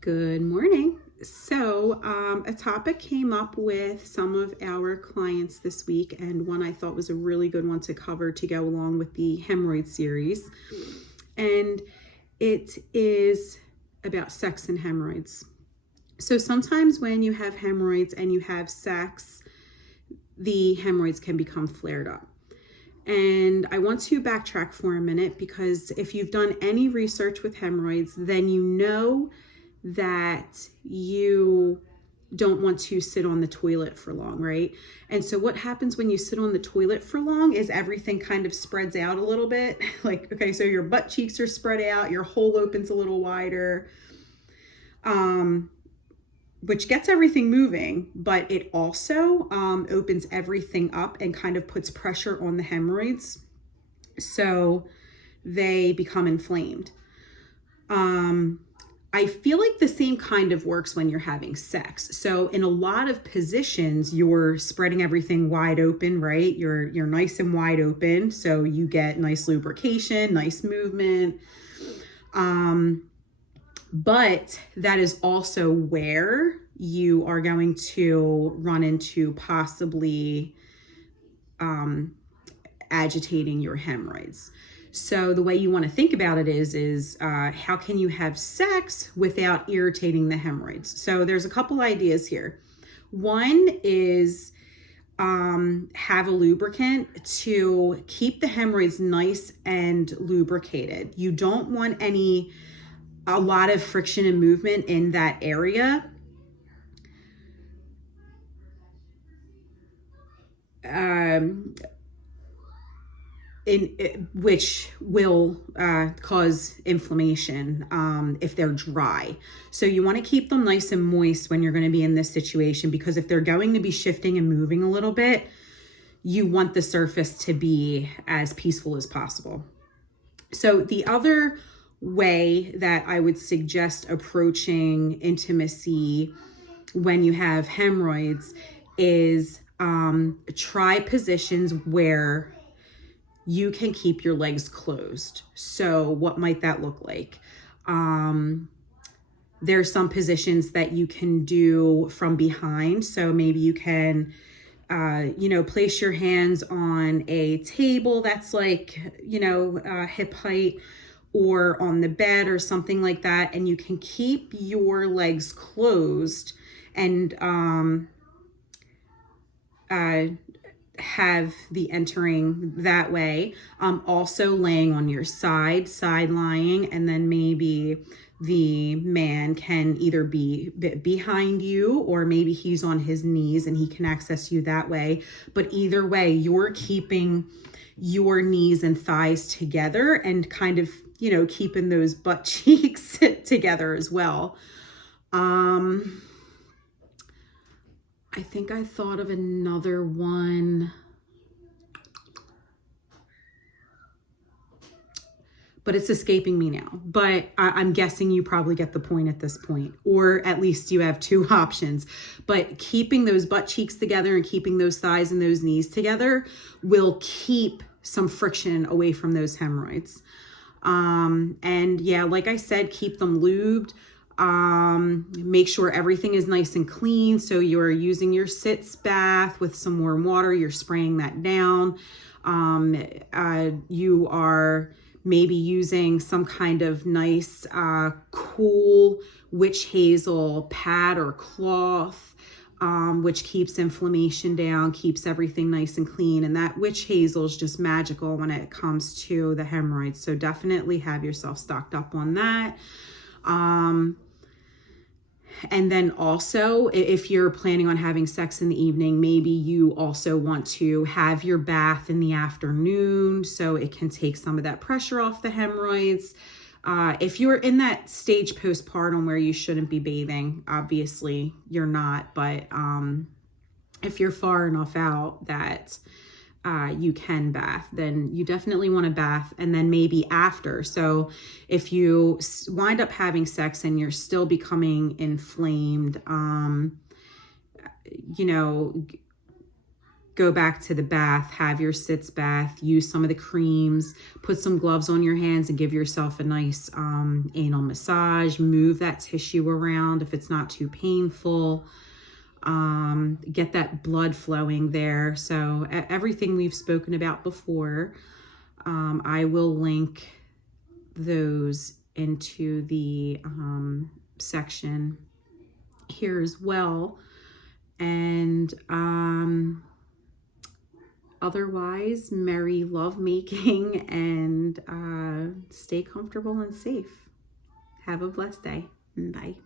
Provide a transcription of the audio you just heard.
Good morning. So, a topic came up with some of our clients this week, and one I thought was a really good one to cover to go along with the hemorrhoid series. And it is about sex and hemorrhoids. So, sometimes when you have hemorrhoids and you have sex, the hemorrhoids can become flared up. And I want to backtrack for a minute because if you've done any research with hemorrhoids, then you know that you don't want to sit on the toilet for long, right? And so what happens when you sit on the toilet for long is everything kind of spreads out a little bit. Like, okay, so your butt cheeks are spread out, your hole opens a little wider, which gets everything moving, but it also opens everything up and kind of puts pressure on the hemorrhoids. So they become inflamed. I feel like the same kind of works when you're having sex. So in a lot of positions, you're spreading everything wide open, right? You're nice and wide open. So you get nice lubrication, nice movement. But that is also where you are going to run into possibly agitating your hemorrhoids. So the way you want to think about it is how can you have sex without irritating the hemorrhoids? So there's a couple ideas here. One is have a lubricant to keep the hemorrhoids nice and lubricated. You don't want a lot of friction and movement in that area. Which will cause inflammation if they're dry. So you want to keep them nice and moist when you're going to be in this situation, because if they're going to be shifting and moving a little bit, you want the surface to be as peaceful as possible. So the other way that I would suggest approaching intimacy when you have hemorrhoids is try positions where you can keep your legs closed. So what might that look like? There's some positions that you can do from behind. So maybe you can, place your hands on a table that's like, hip height, or on the bed or something like that. And you can keep your legs closed and have the entering that way. Also laying on your side lying, and then maybe the man can either be behind you or maybe he's on his knees and he can access you that way. But either way, you're keeping your knees and thighs together and kind of, keeping those butt cheeks together as well. I think I thought of another one, but it's escaping me now. But I'm guessing you probably get the point at this point, or at least you have two options. But keeping those butt cheeks together and keeping those thighs and those knees together will keep some friction away from those hemorrhoids. And yeah, like I said, keep them lubed. Make sure everything is nice and clean. So you're using your sitz bath with some warm water, you're spraying that down. You are maybe using some kind of nice, cool witch hazel pad or cloth, which keeps inflammation down, keeps everything nice and clean. And that witch hazel is just magical when it comes to the hemorrhoids. So definitely have yourself stocked up on that. And then also, if you're planning on having sex in the evening, maybe you also want to have your bath in the afternoon so it can take some of that pressure off the hemorrhoids. If you're in that stage postpartum where you shouldn't be bathing, obviously you're not, but if you're far enough out that you can bath, then you definitely want to bath, and then maybe after. So if you wind up having sex and you're still becoming inflamed, go back to the bath, have your sitz bath, use some of the creams, put some gloves on your hands and give yourself a nice anal massage, move that tissue around if it's not too painful, get that blood flowing there. So everything we've spoken about before, I will link those into the section here as well. And otherwise, merry lovemaking, and stay comfortable and safe. Have a blessed day. Bye.